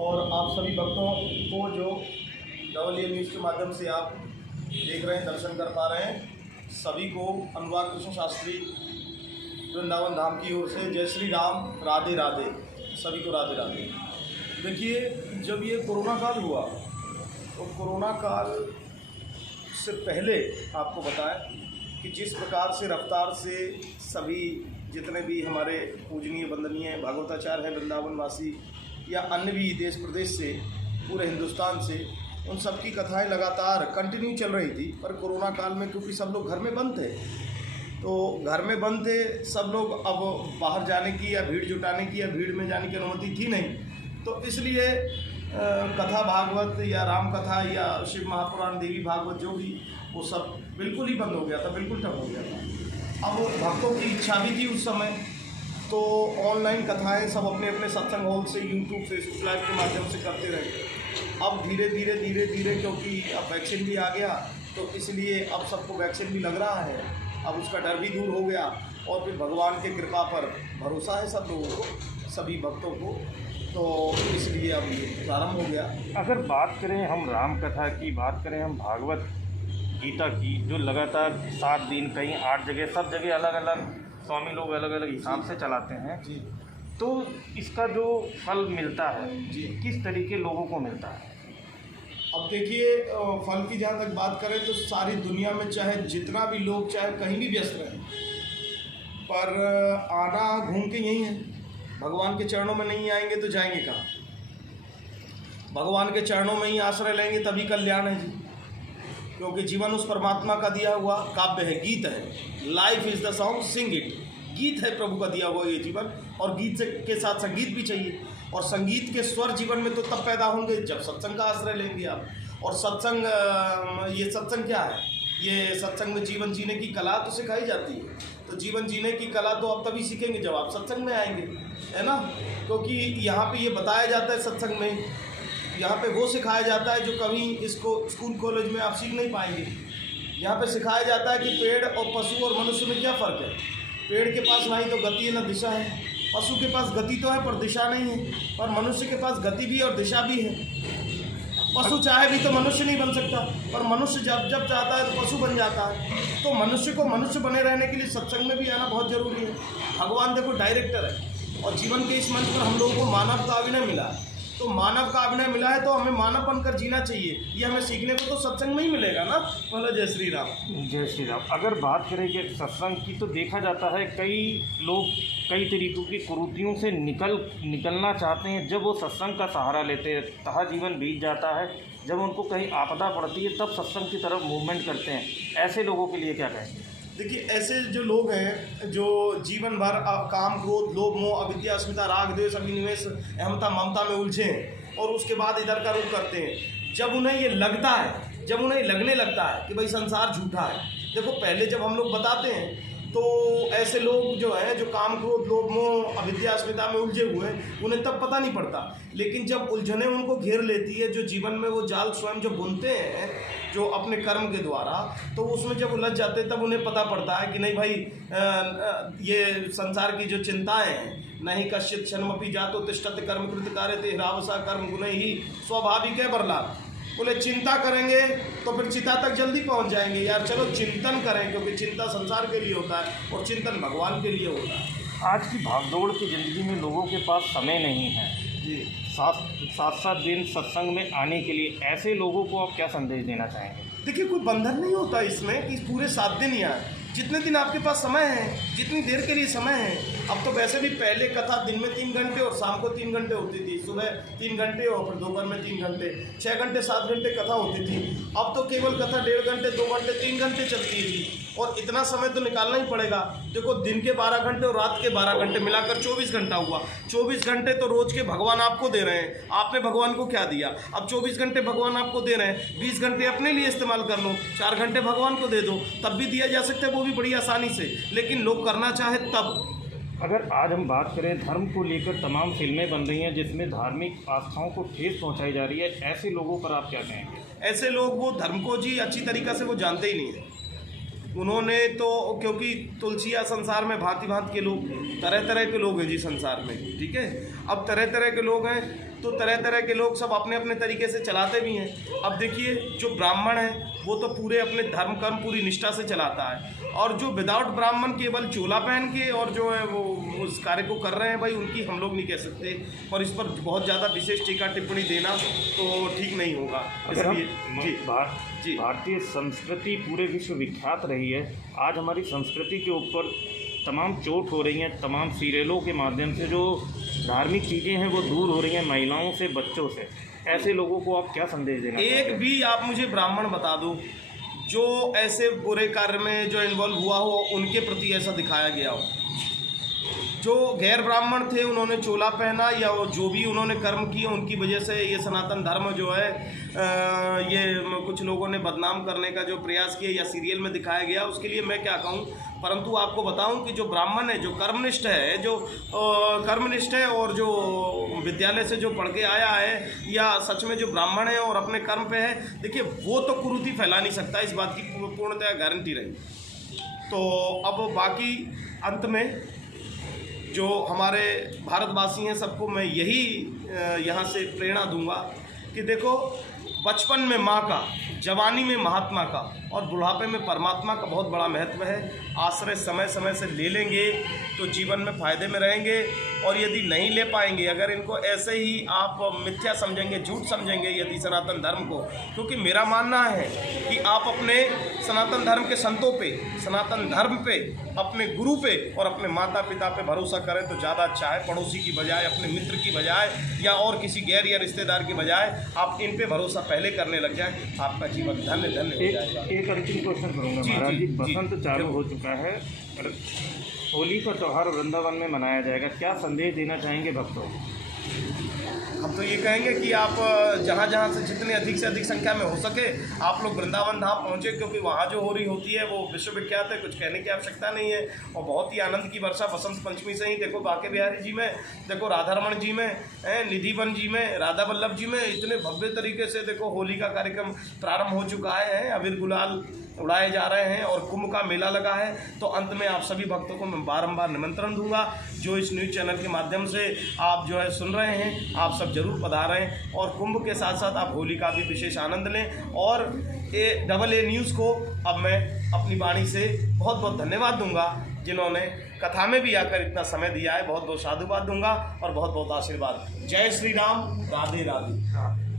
और आप सभी भक्तों को जो डबल न्यूज़ के माध्यम से आप देख रहे हैं, दर्शन कर पा रहे हैं, सभी को अनुराग कृष्ण शास्त्री वृंदावन धाम की ओर से जय श्री राम, राधे राधे। सभी को राधे राधे। देखिए, जब ये कोरोना काल हुआ तो कोरोना काल से पहले आपको बताएं कि जिस प्रकार से रफ्तार से सभी जितने भी हमारे पूजनीय वंदनीय भागवताचार्य हैं, वृंदावन वासी या अन्य भी देश प्रदेश से, पूरे हिंदुस्तान से, उन सब की कथाएं लगातार कंटिन्यू चल रही थी। पर कोरोना काल में क्योंकि सब लोग घर में बंद थे, तो घर में बंद थे सब लोग, अब बाहर जाने की या भीड़ जुटाने की या भीड़ में जाने की अनुमति थी नहीं, तो इसलिए कथा भागवत या राम कथा या शिव महापुराण, देवी भागवत, जो भी, वो सब बिल्कुल ही बंद हो गया था, बिल्कुल ठप हो गया था। अब भक्तों की इच्छा भी थी उस समय, तो ऑनलाइन कथाएं सब अपने अपने सत्संग हॉल से, यूट्यूब, फेसबुक लाइव के माध्यम से करते रहे। अब धीरे धीरे क्योंकि अब वैक्सीन भी आ गया, तो इसलिए अब सबको वैक्सीन भी लग रहा है, अब उसका डर भी दूर हो गया और फिर भगवान की कृपा पर भरोसा है सब लोगों को, सभी भक्तों को, तो इसलिए अब ये प्रारंभ हो गया। अगर बात करें हम राम कथा की, बात करें हम भागवत गीता की, जो लगातार 7 दिन, कहीं 8 जगह, सब जगह अलग अलग स्वामी लोग अलग अलग हिसाब से चलाते हैं जी, तो इसका जो फल मिलता है जी, किस तरीके लोगों को मिलता है? अब देखिए, फल की जहाँ तक बात करें तो सारी दुनिया में चाहे जितना भी लोग चाहे कहीं भी व्यस्त रहें, पर आना घूम के यही है। भगवान के चरणों में नहीं आएंगे तो जाएंगे कहाँ? भगवान के चरणों में ही आश्रय लेंगे तभी कल्याण है जी, क्योंकि जीवन उस परमात्मा का दिया हुआ काव्य है, गीत है। Life is the song, sing it. गीत है प्रभु का दिया हुआ ये जीवन, और गीत से के साथ संगीत भी चाहिए, और संगीत के स्वर जीवन में तो तब पैदा होंगे जब सत्संग का आश्रय लेंगे आप। और सत्संग, ये सत्संग क्या है? ये सत्संग में जीवन जीने की कला तो सिखाई जाती है, तो जीवन जीने की कला तो आप तभी सीखेंगे जब आप सत्संग में आएंगे, है ना? क्योंकि यहाँ पे ये बताया जाता है सत्संग में, यहाँ पे वो सिखाया जाता है जो कभी इसको स्कूल कॉलेज में आप सीख नहीं पाएंगे। यहाँ पे सिखाया जाता है कि पेड़ और पशु और मनुष्य में क्या फ़र्क है। पेड़ के पास ना ही तो गति है ना दिशा है, पशु के पास गति तो है पर दिशा नहीं है, पर मनुष्य के पास गति भी और दिशा भी है। पशु चाहे भी तो मनुष्य नहीं बन सकता, पर मनुष्य जब चाहता है तो पशु बन जाता है। तो मनुष्य को मनुष्य बने रहने के लिए सत्संग में भी आना बहुत ज़रूरी है। भगवान देखो डायरेक्टर है, और जीवन के इस मंच पर हम लोगों को मानव का अभिनय मिला है, तो मानव का अभिनय मिला है तो हमें मानव बनकर जीना चाहिए। ये हमें सीखने को तो सत्संग में ही मिलेगा ना। बोलो जय श्री राम। जय श्री राम। अगर बात करें कि सत्संग की, तो देखा जाता है कई लोग कई तरीक़ों की कुरीतियों से निकलना चाहते हैं। जब वो सत्संग का सहारा लेते हैं, तहा जीवन बीत जाता है, जब उनको कहीं आपदा पड़ती है तब सत्संग की तरफ मूवमेंट करते हैं। ऐसे लोगों के लिए क्या कहेंगे? देखिए, ऐसे जो लोग हैं जो जीवन भर काम, क्रोध, लोभ, मोह, अविद्या, अस्मिता, राग, द्वेष, अभिनिवेश, अहमता, ममता में उलझे हैं और उसके बाद इधर का रुख करते हैं। जब उन्हें ये लगता है, जब उन्हें लगने लगता है कि भाई संसार झूठा है, देखो पहले जब हम लोग बताते हैं तो ऐसे लोग जो हैं, जो काम, क्रोध, लोभ, मोह, अविद्या, अस्मिता में उलझे हुए हैं, उन्हें तब पता नहीं पड़ता। लेकिन जब उलझने उनको घेर लेती है, जो जीवन में वो जाल स्वयं जो बुनते हैं, जो अपने कर्म के द्वारा, तो उसमें जब उलझ जाते हैं तब उन्हें पता पड़ता है कि नहीं भाई, ये संसार की जो चिंताएं हैं, नहीं कश्चित क्षणमपि जातो तिष्ठति कर्मकृत कार्यते ह्रावसा कर्म गुणैः ही स्वाभाविक है बरलाभ। बोले चिंता करेंगे तो फिर चिता तक जल्दी पहुंच जाएंगे। यार चलो चिंतन करें, क्योंकि चिंता संसार के लिए होता है और चिंतन भगवान के लिए होता है। आज की भागदौड़ की ज़िंदगी में लोगों के पास समय नहीं है जी, 7 दिन सत्संग में आने के लिए। ऐसे लोगों को आप क्या संदेश देना चाहेंगे? देखिए, कोई बंधन नहीं होता इसमें कि पूरे 7 दिन ही आए। जितने दिन आपके पास समय है, जितनी देर के लिए समय है। अब तो वैसे भी पहले कथा दिन में 3 घंटे और शाम को 3 घंटे होती थी, सुबह 3 घंटे और फिर दोपहर में 3 घंटे, 6 घंटे 7 घंटे कथा होती थी। अब तो केवल कथा 1.5 घंटे, 2 घंटे, 3 घंटे चलती थी, और इतना समय तो निकालना ही पड़ेगा। देखो, दिन के 12 घंटे और रात के 12 घंटे मिलाकर 24 घंटा हुआ। 24 घंटे तो रोज़ के भगवान आपको दे रहे हैं, आपने भगवान को क्या दिया? अब 24 घंटे भगवान आपको दे रहे हैं, 20 घंटे अपने लिए इस्तेमाल कर लो, 4 घंटे भगवान को दे दो, तब भी दिया जा सकता है, वो भी बड़ी आसानी से। लेकिन लोग करना चाहे तब। अगर आज हम बात करें, धर्म को लेकर तमाम फिल्में बन रही हैं जिसमें धार्मिक आस्थाओं को ठेस पहुंचाई जा रही है, ऐसे लोगों पर आप क्या कहेंगे? ऐसे लोग, वो धर्म को जी अच्छी तरीक़ा से वो जानते ही नहीं हैं। उन्होंने तो, क्योंकि तुलसिया संसार में भांति भांति के लोग, तरह तरह के लोग हैं जी संसार में, ठीक है। अब तरह तरह के लोग हैं, तो तरह तरह के लोग सब अपने अपने तरीके से चलाते भी हैं। अब देखिए, जो ब्राह्मण है वो तो पूरे अपने धर्म कर्म पूरी निष्ठा से चलाता है, और जो विदाउट ब्राह्मण केवल चोला पहन के और जो है वो उस कार्य को कर रहे हैं, भाई उनकी हम लोग नहीं कह सकते, और इस पर बहुत ज़्यादा विशेष टीका टिप्पणी देना तो ठीक नहीं होगा। अगर हम इसलिए जी भारतीय संस्कृति पूरे विश्व विख्यात रही है, आज हमारी संस्कृति के ऊपर तमाम चोट हो रही हैं, तमाम सीरियलों के माध्यम से जो धार्मिक चीज़ें हैं वो दूर हो रही हैं महिलाओं से, बच्चों से। ऐसे लोगों को आप क्या संदेश देना चाहते हैं? एक भी आप मुझे ब्राह्मण बता दो जो ऐसे बुरे कार्य में जो इन्वॉल्व हुआ हो, उनके प्रति ऐसा दिखाया गया हो। जो गैर ब्राह्मण थे उन्होंने चोला पहना या वो जो भी उन्होंने कर्म किए, उनकी वजह से ये सनातन धर्म जो है ये कुछ लोगों ने बदनाम करने का जो प्रयास किया या सीरियल में दिखाया गया, उसके लिए मैं क्या कहूँ। परंतु आपको बताऊं कि जो ब्राह्मण है, जो कर्मनिष्ठ है, जो कर्मनिष्ठ है और जो विद्यालय से जो पढ़ के आया है या सच में जो ब्राह्मण है और अपने कर्म पे है, देखिए वो तो कुरीति फैला नहीं सकता, इस बात की पूर्णतः गारंटी रही। तो अब बाकी अंत में जो हमारे भारतवासी हैं सबको मैं यही यहाँ से प्रेरणा दूंगा कि देखो, बचपन में माँ का, जवानी में महात्मा का और बुढ़ापे में परमात्मा का बहुत बड़ा महत्व है। आश्रय समय समय से ले लेंगे तो जीवन में फ़ायदे में रहेंगे, और यदि नहीं ले पाएंगे, अगर इनको ऐसे ही आप मिथ्या समझेंगे, झूठ समझेंगे यदि सनातन धर्म को, क्योंकि मेरा मानना है कि आप अपने सनातन धर्म के संतों पे, सनातन धर्म पे, अपने गुरु पे और अपने माता पिता पे भरोसा करें तो ज़्यादा अच्छा है। पड़ोसी की बजाय, अपने मित्र की बजाय या और किसी गैर या रिश्तेदार की बजाय आप इन पे भरोसा पहले करने लग जाए, आपका जीवन धन्य धन्य हो जाएगा। एक अंतिम क्वेश्चन करूँगा महाराज जी, बसंत चालू हो चुका है, होली का त्यौहार वृंदावन में मनाया जाएगा, क्या संदेश देना चाहेंगे भक्तों को? हम तो ये कहेंगे कि आप जहाँ जहाँ से जितने अधिक से अधिक संख्या में हो सके आप लोग वृंदावन धाम पहुँचे, क्योंकि वहाँ जो होली होती है वो विश्वविख्यात है, कुछ कहने की आवश्यकता नहीं है, और बहुत ही आनंद की वर्षा बसंत पंचमी से ही देखो बांके बिहारी जी में, देखो राधारमण जी में, निधिवन जी में, राधा वल्लभ जी में इतने भव्य तरीके से देखो होली का कार्यक्रम प्रारंभ हो चुका है, अबीर गुलाल उड़ाए जा रहे हैं और कुंभ का मेला लगा है। तो अंत में आप सभी भक्तों को मैं बारंबार निमंत्रण दूंगा, जो इस न्यूज़ चैनल के माध्यम से आप जो है सुन रहे हैं, आप सब जरूर पधारें और कुंभ के साथ साथ आप होली का भी विशेष आनंद लें। और AA न्यूज़ को अब मैं अपनी वाणी से बहुत बहुत धन्यवाद दूंगा, जिन्होंने कथा में भी आकर इतना समय दिया है। बहुत बहुत साधुवाद दूंगा और बहुत बहुत आशीर्वाद। जय श्री राम, राधे राधे।